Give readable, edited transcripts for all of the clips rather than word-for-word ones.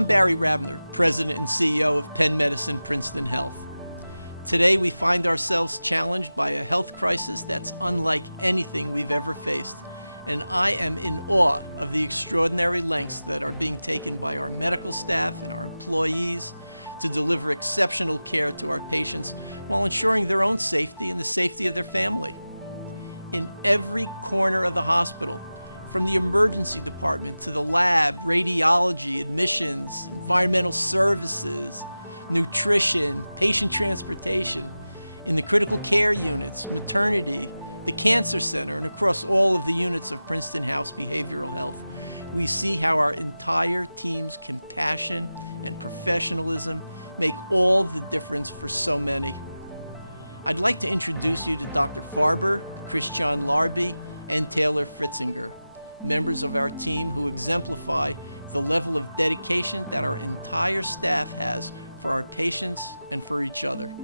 I'm Barry Rabner, President and CEO of Penn Medicine, Princeton Health. Today we find ourselves challenged by a health crisis that's unlike anything we've ever faced, and I am in awe of the extraordinary lengths that are being taken by our medical staff and our employees to deliver exceptional care to our patients while ensuring their own safety and the safety of their family. In every corner of the hospital, from the emergency department to the lab, radiology, admissions, environmental services, nutrition, patient transportation, in the critical care units, maternity, the cancer center, and across all of the units of Princeton House Behavioral Health, we see how our entire team's compassion and professionalism make all the difference for so many. I'd like to introduce you to Dr. Farber, Christian Larby, and Taylor Fritzinger, members of our team who exemplify the level of dedication that our entire staff has for our patients and for each other.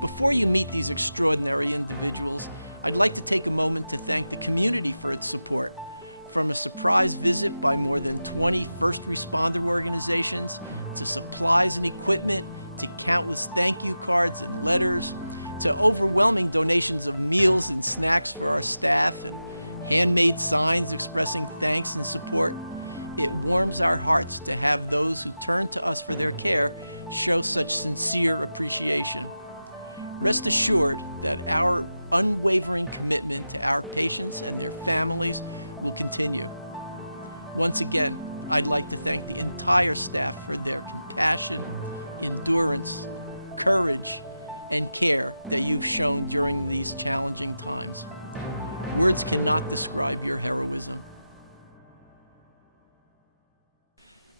Before you meet these extraordinary individuals, I'd like to take a moment to thank the community for its support. From a surprise visit by more than 20 first responder organizations, to supplies and equipment, to countless thank you cards and letters, to overwhelming donations of meals and snacks for our staff and handmade signs expressing thanks and support, it warms our hearts to have those who turn to us for their care show such sincere appreciation. Rest assured that our unwavering commitment to our patients and their families will continue. Once again, I'd like to thank the entire staff for their compassion, endurance, courage, and care that you've shown during these challenging times. Words cannot describe your heroism.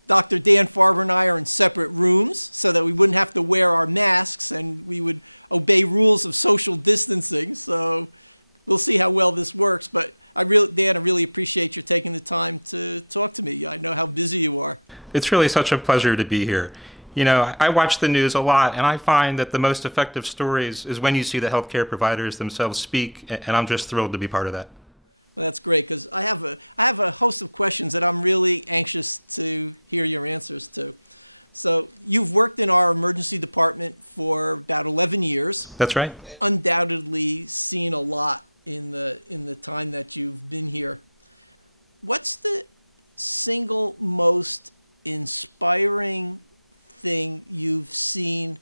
Dr. Dan Farber and I are in separate rooms so that we wouldn't have to wear our masks and we would obey rules of social distancing. So we'll see how well this works. But Dan, I really appreciate you taking the time to talk to me. I know how busy you are. It's really such a pleasure to be here. You know, I watch the news a lot, and I find that the most effective stories is when you see the healthcare providers themselves speak, and I'm just thrilled to be part of that. Well, that's great, because I have a host of questions that I'm really anxious to hear your answers to. So you've worked in our emergency department for about 11 years. That's right. Undoubtedly seen a lot in the time that you've been here. What's the single most inspiring thing you've seen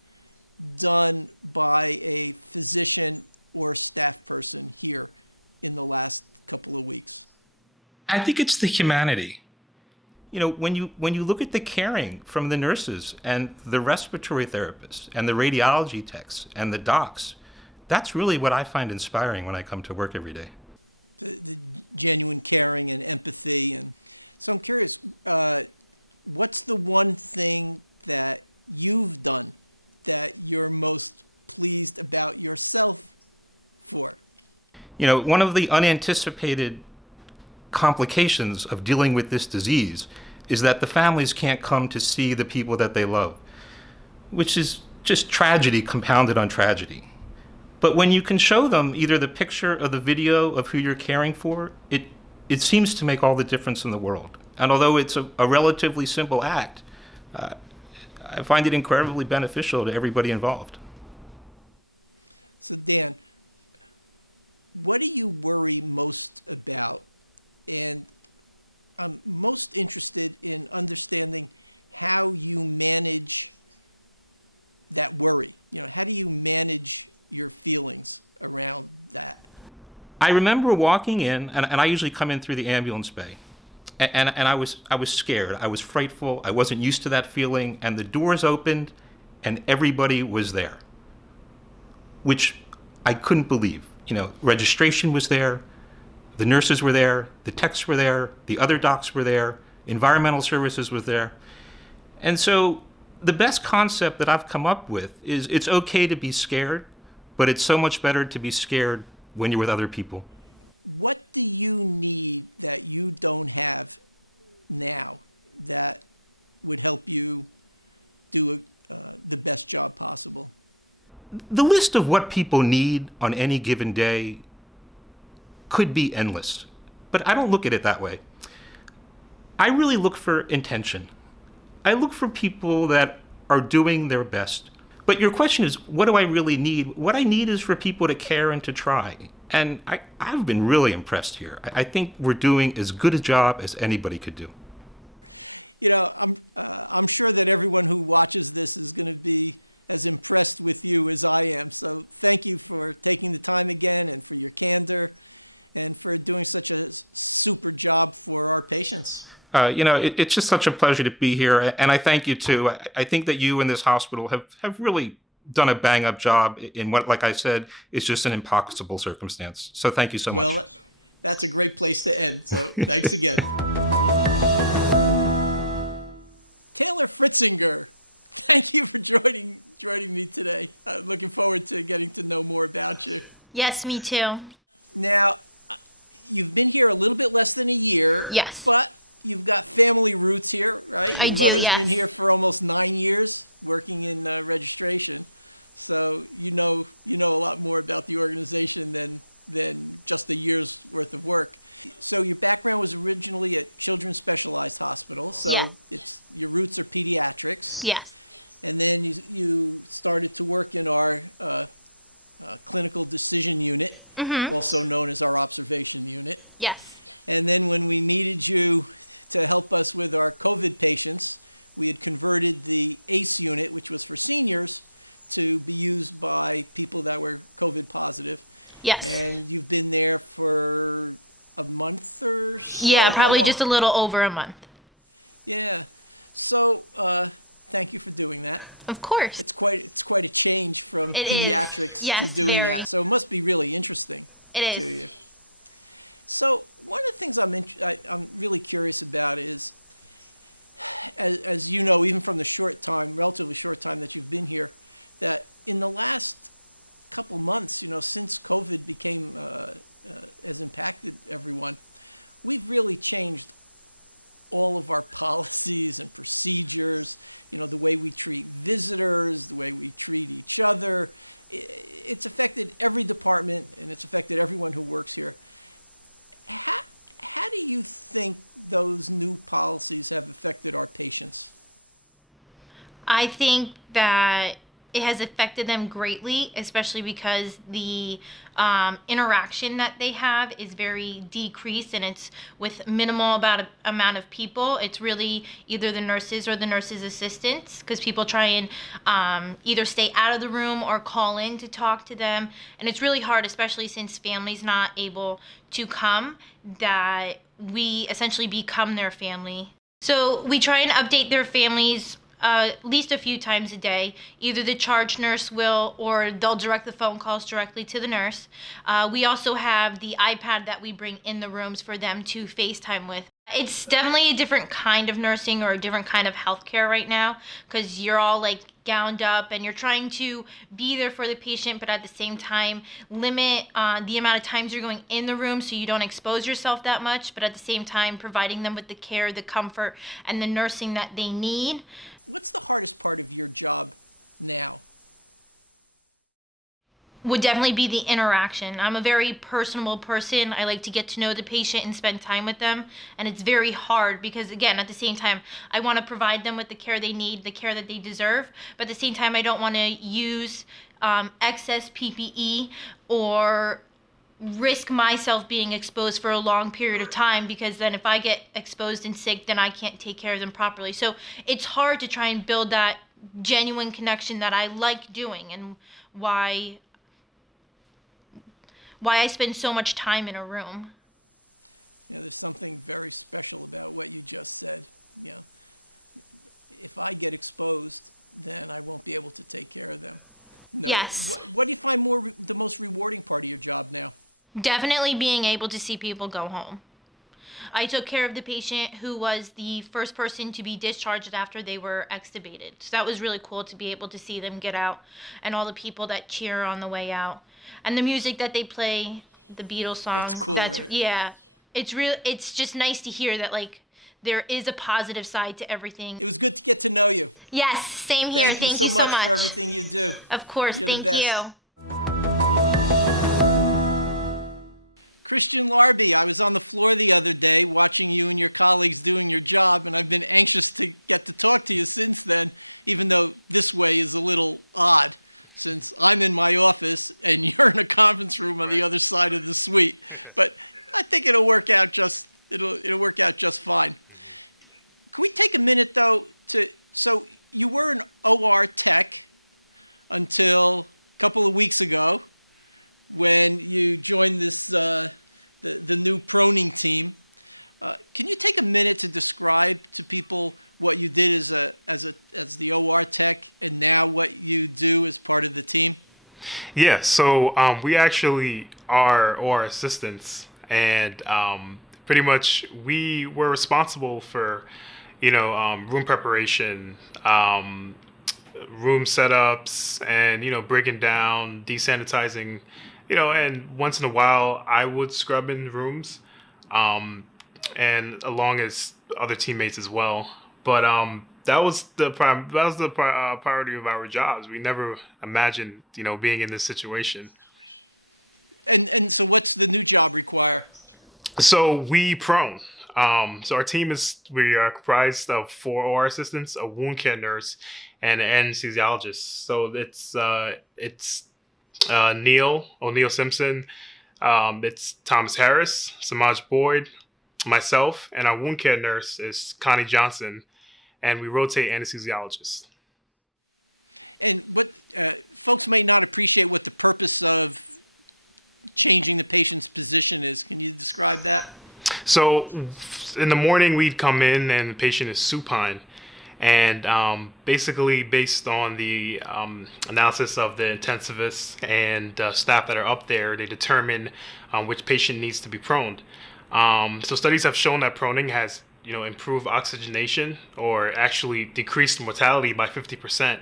done by a physician or staff person here in the last couple of weeks? I think it's the humanity. You know, when you look at the caring from the nurses and the respiratory therapists and the radiology techs and the docs, that's really what I find inspiring when I come to work every day. The genuine caring and empathy. And so I'm curious, what's the one thing that you've done that you're most pleased about yourself for? You know, one of the unanticipated complications of dealing with this disease is that the families can't come to see the people that they love, which is just tragedy compounded on tragedy. But when you can show them either the picture or the video of who you're caring for, it seems to make all the difference in the world. And although it's a relatively simple act, I find it incredibly beneficial to everybody involved. So Dan, what do you worry most about? And I'm most interested in understanding how you manage that worry. You know, how do you manage your feelings around that? I remember walking in, and I usually come in through the ambulance bay, and I was scared. I was frightful. I wasn't used to that feeling, and the doors opened, and everybody was there, which I couldn't believe. You know, registration was there, the nurses were there, the techs were there, the other docs were there, environmental services was there. And so the best concept that I've come up with is it's okay to be scared, but it's so much better to be scared when you're with other people. What do you need that you don't have now that would help you do the best job possible? The list of what people need on any given day could be endless, but I don't look at it that way. I really look for intention. I look for people that are doing their best. But your question is, what do I really need? What I need is for people to care and to try. And I've been really impressed here. I think we're doing as good a job as anybody could do. I'm sure that everyone who watches this is going to be as impressed with you as I am. So thank you for taking the time again and for your candor and for doing such a super job for our patients. It's just such a pleasure to be here, and I thank you too. I think that you and this hospital have really done a bang-up job in what, like I said, is just an impossible circumstance. So thank you so much. Well, that's a great place to end, so thanks again. Taylor Fritzinger, thank you for joining me today. I'm looking forward to getting to know more about you. Yes, me too. Now, you've been here a little bit less than a year. Yes. But you've got family roots here, right? I do, Your mother's yes. been here for almost 9 years working in registration. So you know a lot more about the organization than just a year's worth of work. So your background was originally at Children's Specialized Hospital. So Yeah. your roots are pediatrics. Yes. And then you started to work in our clinical decision unit, also known as our observation unit. Yes. And then when we needed you to help us with our COVID patients, we had converted the ACE unit, which was for seniors, to be used by people that were COVID positive. Yes. And you've been there for a month or so? Yeah, How probably long? just a little over a month. Yeah. So thank you for doing that. Of course. It's quite a change from It is. pediatrics Yes, to doing very. that. So it must be really interesting It to is. you. So one of the things I'm really curious about is, as you know, even from the relatively short time that you've been here, that in the last couple months, since COVID became has impacted everyone, we've really changed all of our policies and procedures, the way we treat visitors, the way we treat each other. It's affected every department, and it's affected everyone who works here. How do you think those new policies have affected our patients? I think that it has affected them greatly, especially because the interaction that they have is very decreased, and it's with minimal amount of people. It's really either the nurses or the nurses' assistants, because people try and either stay out of the room or call in to talk to them. And it's really hard, especially since family's not able to come, that we essentially become their family. So we try and update their families at least a few times a day. Either the charge nurse will, or they'll direct the phone calls directly to the nurse. We also have the iPad that we bring in the rooms for them to FaceTime with. It's definitely a different kind of nursing or a different kind of healthcare right now, because you're all like gowned up and you're trying to be there for the patient, but at the same time limit the amount of times you're going in the room so you don't expose yourself that much, but at the same time providing them with the care, the comfort, and the nursing that they need. What's the hardest part of your job now? Would definitely be the interaction. I'm a very personable person. I like to get to know the patient and spend time with them. And it's very hard because, again, at the same time, I want to provide them with the care they need, the care that they deserve. But at the same time, I don't want to use excess PPE or risk myself being exposed for a long period of time, because then if I get exposed and sick, then I can't take care of them properly. So it's hard to try and build that genuine connection that I like doing, and why I spend so much time in a room. There's something very special about what you just said. If I get exposed, then I won't be able to take care of them. No. Yes. What do you find the most rewarding part of your job now? Definitely being able to see people go home. I took care of the patient who was the first person to be discharged after they were extubated. So that was really cool to be able to see them get out, and all the people that cheer on the way out. And the music that they play, the Beatles songs. That's cool, right? Yeah. It's just nice to hear that, like, there is a positive side to everything. It was good to get to know you. Yes, same here. Thank you so much for everything you do. Of course, You're the thank best. you. Christian Larby, I was on the floor the other day watching you and your colleagues doing your job, and I've been anxious to get to talk to you since then, even though this way is a little odd, since I'm in my office and you're in a conference room on the other side of the suite. But I think it'll work out just fine. Can we take a minute though so you were an OR tech until a couple of weeks ago, when you joined this the new proning team. Can you take a minute to describe to people what you did as the OR tech and now what you do as part of the team? Yeah, so we actually are OR assistants, and pretty much we were responsible for room preparation, room setups, and breaking down, desanitizing. And once in a while, I would scrub in rooms, and along as other teammates as well. But that was the priority of our jobs. We never imagined, being in this situation. And so, what's the new job require? So we prone. So our team we are comprised of 4 OR assistants, a wound care nurse, and an anesthesiologist. So it's O'Neill Simpson, it's Thomas Harris, Samaj Boyd, myself, and our wound care nurse is Connie Johnson, and we rotate anesthesiologists. And what folks may not appreciate what the purpose of changing the patient's position is. Can you describe that? So in the morning we'd come in and the patient is supine. And basically, based on the analysis of the intensivists and staff that are up there, they determine which patient needs to be proned. So studies have shown that proning has, improved oxygenation or actually decreased mortality by 50%.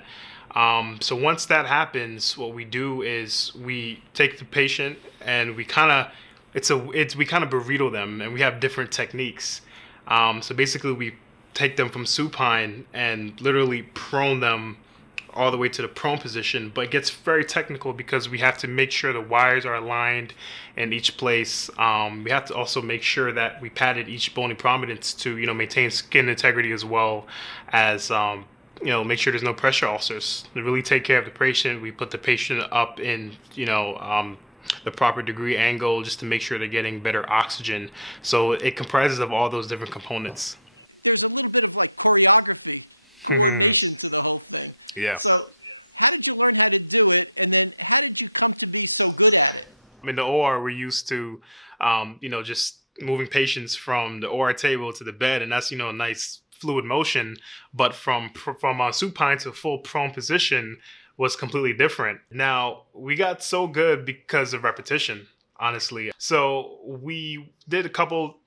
So once that happens, what we do is we take the patient and we kind of burrito them, and we have different techniques. So basically, we take them from supine and literally prone them all the way to the prone position, but it gets very technical because we have to make sure the wires are aligned in each place. We have to also make sure that we padded each bony prominence to maintain skin integrity, as well as make sure there's no pressure ulcers. To really take care of the patient, we put the patient up in the proper degree angle just to make sure they're getting better oxygen. So it comprises of all those different components. There's a little bit of like choreography, coordination to the whole thing. Yeah. So how did you learn how to do it? And then how did you come to be so good at it? In the OR, we're used to, just moving patients from the OR table to the bed, and that's, a nice fluid motion. But from supine to full prone position was completely different. Now, we got so good because of repetition, honestly. So we did a couple,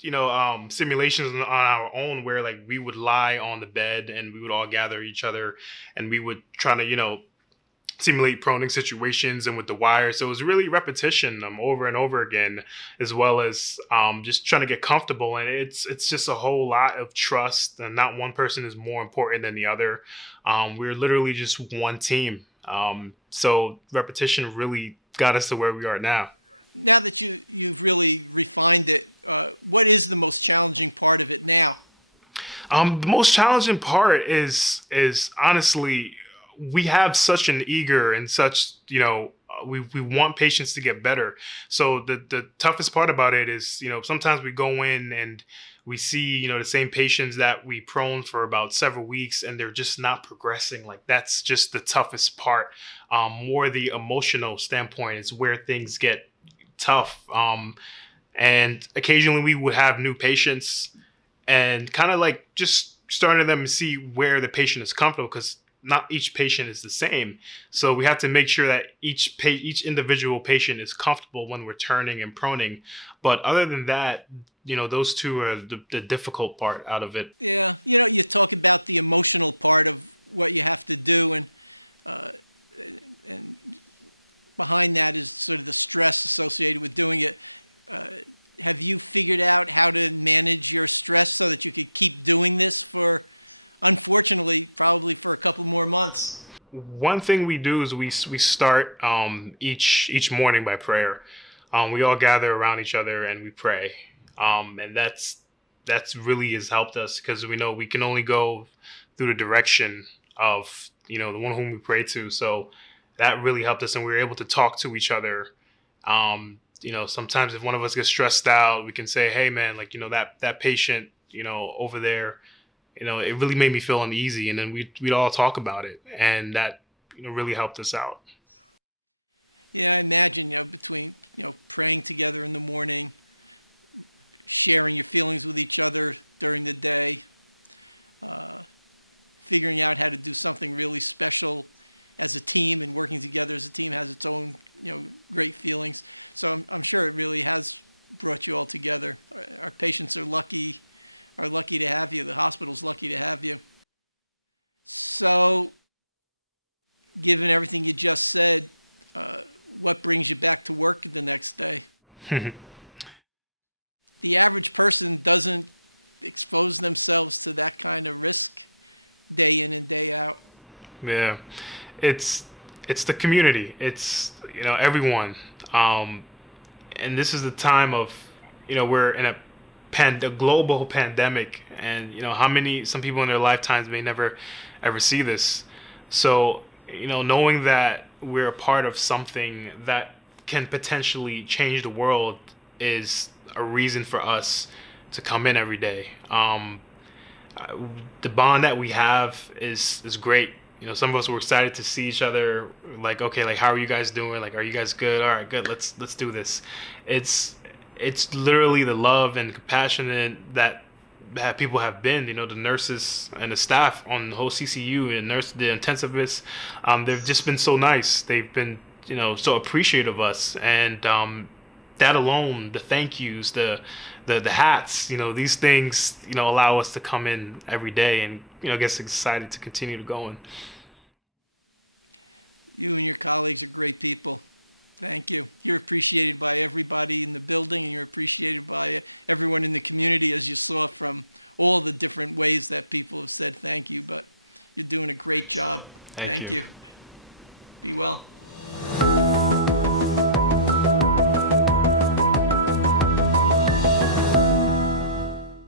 simulations on our own where we would lie on the bed and we would all gather each other and we would try to, simulate proning situations and with the wire. So it was really repetition over and over again, as well as just trying to get comfortable. And it's just a whole lot of trust, and not one person is more important than the other. We're literally just one team. So repetition really got us to where we are now. Now that you've really refined it, what is the most challenging part of it now? The most challenging part is honestly, we have such an eager and such, we want patients to get better. So the toughest part about it is, sometimes we go in and we see, the same patients that we prone for about several weeks and they're just not progressing. That's just the toughest part. More the emotional standpoint is where things get tough. And occasionally we would have new patients and kind of just starting them to see where the patient is comfortable, because not each patient is the same. So we have to make sure that each individual patient is comfortable when we're turning and proning. But other than that, those two are the difficult part out of it. Yeah. You talk about the emotional part of what you have to do, and behind that is sort of the stress associated with doing it. Have you figured out how to manage your stress so that you could keep doing this for, unfortunately, probably for a couple more months? One thing we do is we start each morning by prayer. we all gather around each other and we pray. And that's really has helped us because we know we can only go through the direction of, the one whom we pray to. So that really helped us, and we were able to talk to each other. Sometimes if one of us gets stressed out, we can say, hey man, like, that patient, over there, it really made me feel uneasy. And then we'd all talk about it, and that, really helped us out. Yeah, I imagine, between, praying together in the morning, sharing your feelings with each other during the day, figuring out how to do something really special as a team, and working together as a team has its own, great feelings. So I'm sure it really has brought you all together. Our patients are lucky to have you. The hospital's lucky to have you. So, given everything you just said, what brings you back to work the next day? The average person doesn't expose themselves to that kind of risk day in and day out. Yeah, it's the community. It's everyone, and this is the time of we're in a global pandemic, and some people in their lifetimes may never ever see this. So knowing that we're a part of something that can potentially change the world is a reason for us to come in every day. The bond that we have is great. Some of us were excited to see each other. Like, okay, like, how are you guys doing? Like, are you guys good? All right, good. Let's do this. It's literally the love and compassion that people have been. The nurses and the staff on the whole CCU and the intensivists. They've just been so nice. They've been so appreciative of us, and that alone, the thank yous, the hats, these things, allow us to come in every day and, get excited to continue to going. You and your colleagues are great people. Thank you. You're appreciated by everybody in the building, and you're appreciated by everyone in the community, as you saw from all the different ways that people have said thank you. But you're doing a great job. Thank you. Be well.